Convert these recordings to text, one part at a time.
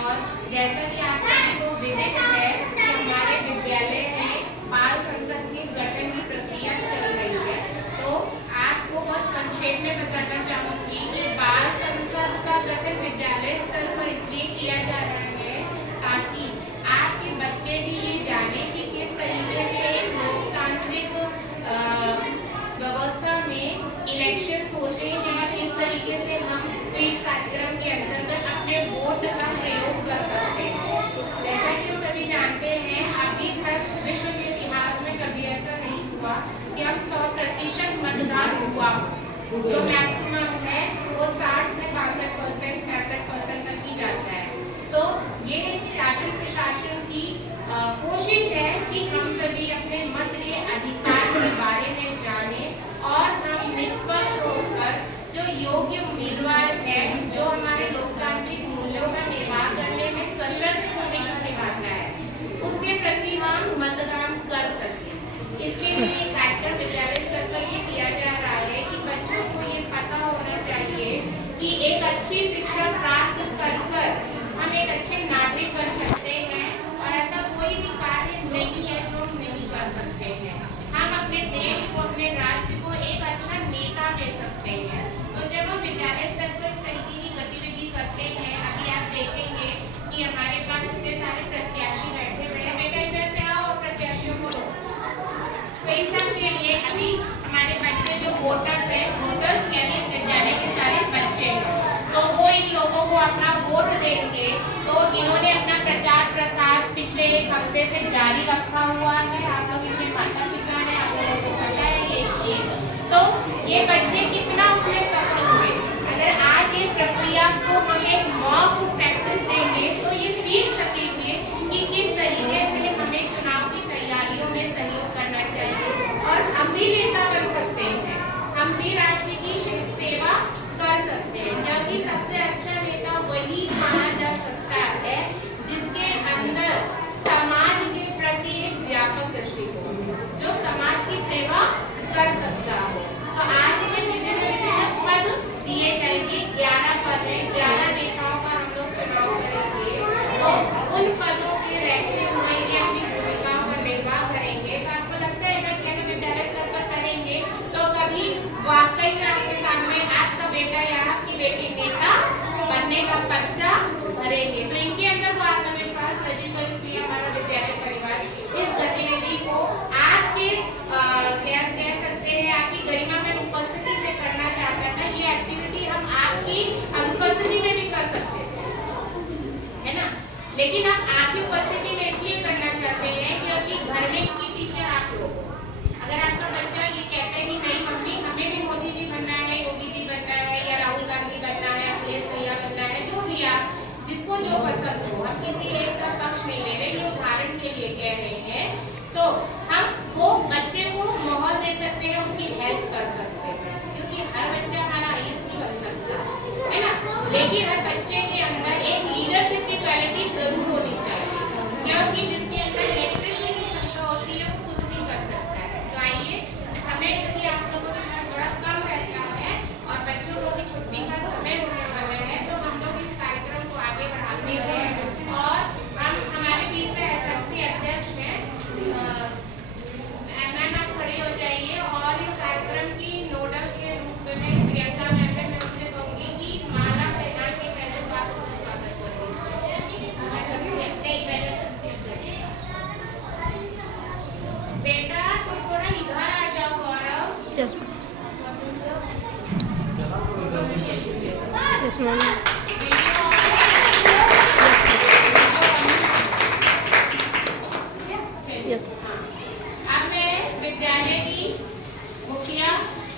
और जैसा कि आप सभी को विदित है कि हमारे विद्यालय में बाल संसद की गठन की प्रक्रिया चल रही है, तो आपको बहुत संक्षेप में बताना चाहूँगी कि बाल संसद का गठन विद्यालय स्तर पर इसलिए किया जा रहा है ताकि आपके बच्चे भी ये जाने कि किस तरीके से एक लोकतांत्रिक व्यवस्था में इलेक्शन होते हैं और किस तरीके से हम स्वीप कार्यक्रम के अंतर्गत अपने वोट का प्रयोग कर सकते हैं। जैसा कि हम सभी जानते हैं, अभी तक विश्व के इतिहास में कभी ऐसा नहीं हुआ कि हम 100% मतदान हुआ, जो मैक्सिमम है वो 60 से 62%, 65% तक ही जाता है। तो ये शासन प्रशासन की कोशिश है कि हम सभी अपने मत के अधिकार के बारे में जानें और हम निष्पक्ष होकर जो योग्य उम्मीदवार है, जो हमारे लोकतांत्रिक मूल्यों का निर्वाह करने में सशक्त भूमिका निभाता है, उसके प्रति हम मतदान कर सकें। इसके लिए कार्यक्रम विद्यालय स्तर पर ये किया जा रहा है कि बच्चों को ये पता होना चाहिए कि एक अच्छी शिक्षा प्राप्त कर हम एक अच्छे नागरिक बन सकते हैं और ऐसा कोई भी कार्य नहीं है जो हम नहीं कर सकते हैं। हम अपने देश को, अपने राष्ट्र को एक अच्छा नेता दे सकते हैं। तो जब हम विद्यालय स्तर पर इस तरीके की गतिविधि करते हैं, अभी आप देखेंगे कि हमारे पास इतने सारे प्रत्याशी बैठे हुए हैं। बेटा इधर से आओ और प्रत्याशियों को लो। तो इन सब के लिए अभी हमारे बच्चे जो वोटर्स हैं, वोटर्स यानी इस विद्यालय के सारे बच्चे हैं, तो वो इन लोगों को अपना वोट देंगे। तो इन्होंने अपना प्रचार प्रसार पिछले एक हफ्ते से जारी रखा हुआ है। आप लोग इनके माता पिता हैं, आप लोगों को पता है ये चीज। तो ये बच्चे कितना उसमें सफल हुए, अगर आज ये प्रक्रिया को हम एक मॉक प्रैक्टिस देंगे तो ये सीख सकेंगे कि किस तरीके से हमें चुनाव की तैयारियों में सहयोग करना चाहिए और हम भी नेता बन सकते हैं, हम भी राष्ट्र की सेवा कर सकते हैं। क्योंकि सबसे अच्छा नेता वही माना जा सकता है जिसके अंदर समाज के प्रति एक व्यापक दृष्टिकोण, जो समाज की सेवा कर सकता हो। तो आज ये विभिन्न पद दिए जाएंगे, 11 पद है, 11 नेताओं का हम लोग चुनाव करेंगे। तो उन पदों के रहते हुए ये अपनी भूमिकाओं का निर्वाह करेंगे। तो आपको लगता है ना कि अगर विद्यालय स्तर पर करेंगे तो कभी वाकई में आपके सामने आपका बेटा या आपकी बेटी नेता बनने का पर्चा भरेंगे। तो इनके अंदर वो आत्मविश्वास लगे। तो इसलिए हमारा विद्यालय परिवार इस गतिविधि को आपके कह सकते हैं आपकी गरिमा में उपस्थिति में करना चाहता था। ये एक्टिविटी हम आपकी अनुपस्थिति में भी कर सकते थे, है ना, लेकिन हम आपकी उपस्थिति में इसलिए करना चाहते हैं क्योंकि घर में की टीचर आप लोग। अगर आपका बच्चा ये कहता है कि नहीं मम्मी हमें भी मोदी जी बनना है, योगी जी बनना है, या राहुल गांधी बनना है, अखिलेश भैया बनना है, जो भी आप जिसको जो पसंद हो, हम किसी एक का पक्ष नहीं ले रहे, ये उदाहरण के लिए कह रहे हैं। तो हम वो बच्चे को माहौल दे सकते हैं, उसकी हेल्प कर सकते हैं, क्योंकि हर बच्चा हमारा आईएएस नहीं बन सकता है ना, लेकिन हर बच्चे के अंदर एक लीडरशिप की क्वालिटी जरूर होनी चाहिए, क्योंकि जिसके अंदर नेतृत्व की क्षमता होती है वो कुछ भी कर सकता है। तो आइए हमें, क्योंकि आप लोगों के पास बड़ा कम रहता है और बच्चों को भी छुट्टी का समय होने वाला है, तो हम लोग इस कार्यक्रम को आगे बढ़ाते हैं। और हम हमारे बीच में एसएमसी अध्यक्ष हैं, मैम आप खड़े हो जाइए और इस कार्यक्रम की नोडल के रूप में प्रियंका मैम है, मैं उनसे कहूँगी कि माला पहना के पहले तो आप लोग स्वागत करेंगे। बेटा तुम थोड़ा इधर आ जाओ गौरव। Yes ma'am. यस। अब मैं विद्यालय की मुखिया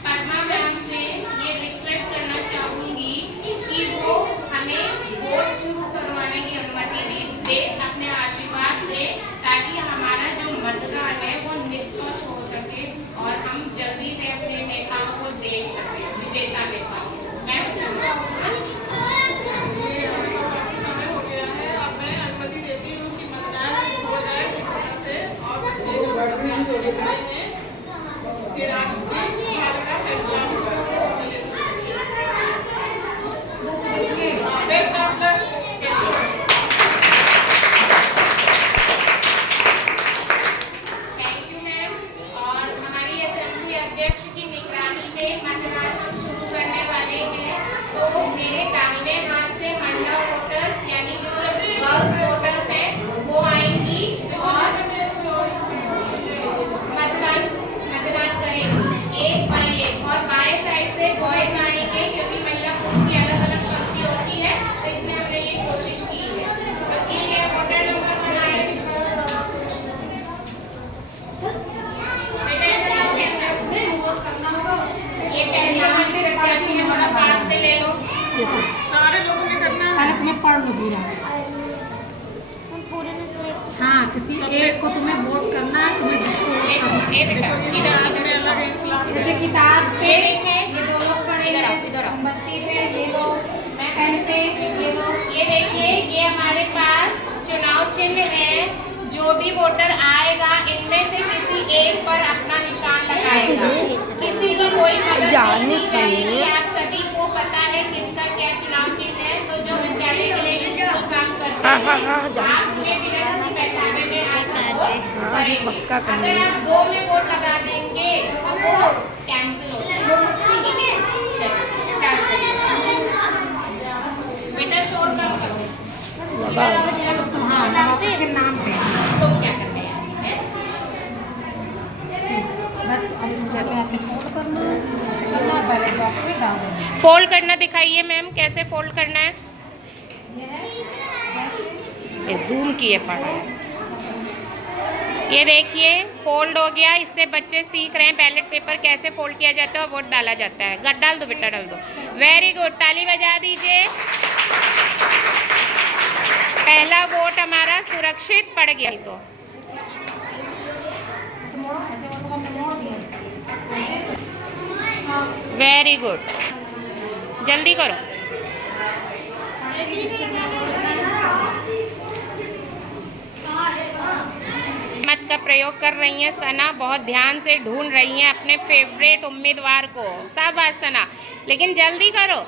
पद्मा मैम से ये रिक्वेस्ट करना चाहूंगी कि वो हमें वोट शुरू करवाने की अनुमति दे, अपने आशीर्वाद दे, ताकि हमारा जो मतदान है वो निष्पक्ष हो सके और हम जल्दी से अपने नेताओं को देख सकें, विजेता नेताओं को। ये पहले वाली प्रत्याशी है, हमारा पास से ले लो। सारे लोगों के करना है। पहले तुम्हें पढ़ लो पूरा। हाँ, किसी एक को तुम्हें वोट करना है, तुम्हें जिसको वोट करना है। ये बेटा क्लास में अलग है, इस क्लास में जैसे किताब पे ये देखें, ये दो लोग खड़े हैं, इधर आओ। मोमबत्ती पे ये लोग, पेन पे ये लोग। ये देखिए, ये हमारे पास चुनाव चिन्ह है। जो भी वोटर आएगा इनमें से किसी एक पर अपना निशान लगाएगा। किसी की कोई मदद नहीं चाहिए। आप सभी को पता है किसका क्या चुनाव चिन्ह है। तो जो विद्यालय के लिए यूजफुल काम करते हैं, आप उन्हें बिना किसी पहचाने में आपका वोट करेंगे। अगर आप 2 में वोट लगा देंगे तो वो कैंसिल हो जाएगा। ठीक है, चलो स्टार्ट करिए। बेटा शोर कम करो। हाँ, उसके नाम पे। तुम क्या करते हैं? बस तो अब इसको ऐसे फोल्ड करना है, ऐसे करना है, बैलेट बॉक्स में डाल देना है। फोल्ड करना दिखाइए मैम, कैसे फोल्ड करना है? ये जूम किए पढ़ा है। ये देखिए फोल्ड हो गया। इससे बच्चे सीख रहे हैं बैलेट पेपर कैसे फोल्ड किया जाता है और वोट डाला जाता है। डाल दो बेटा, डाल दो। वेरी गुड, ताली बजा दीजिए। पहला वोट हमारा सुरक्षित पड़ गया। तो वेरी गुड, जल्दी करो। मत का प्रयोग कर रही हैं सना, बहुत ध्यान से ढूंढ रही हैं अपने फेवरेट उम्मीदवार को। शाबाश सना, लेकिन जल्दी करो।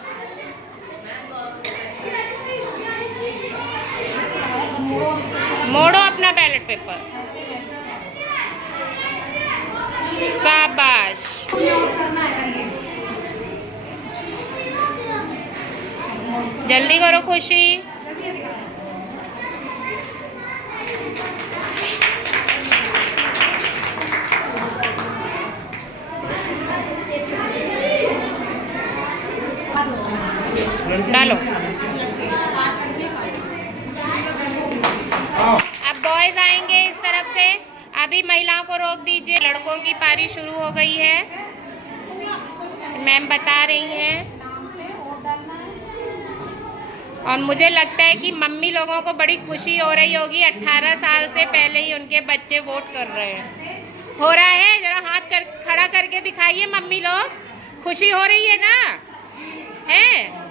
मोड़ो अपना बैलेट पेपर। शाबाश, जल्दी करो खुशी। डालो। अब बॉयज आएंगे इस तरफ से। अभी महिलाओं को रोक दीजिए, लड़कों की पारी शुरू हो गई है। मैम बता रही हैं। और मुझे लगता है कि मम्मी लोगों को बड़ी खुशी हो रही होगी। 18 साल से पहले ही उनके बच्चे वोट कर रहे हैं। हो रहा है? जरा हाथ खड़ा करके दिखाइए मम्मी लोग। खुशी हो रही है ना? है?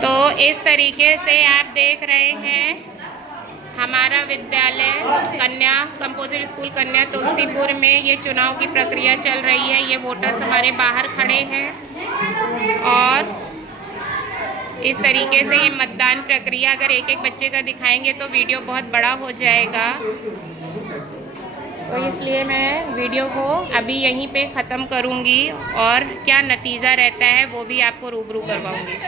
तो इस तरीके से आप देख रहे हैं हमारा विद्यालय कन्या कंपोजिट स्कूल कन्या तुलसीपुर में ये चुनाव की प्रक्रिया चल रही है। ये वोटर्स हमारे बाहर खड़े हैं और इस तरीके से ये मतदान प्रक्रिया अगर एक एक बच्चे का दिखाएंगे तो वीडियो बहुत बड़ा हो जाएगा। तो इसलिए मैं वीडियो को अभी यहीं पे ख़त्म करूँगी और क्या नतीजा रहता है वो भी आपको रूबरू करवाऊँगी।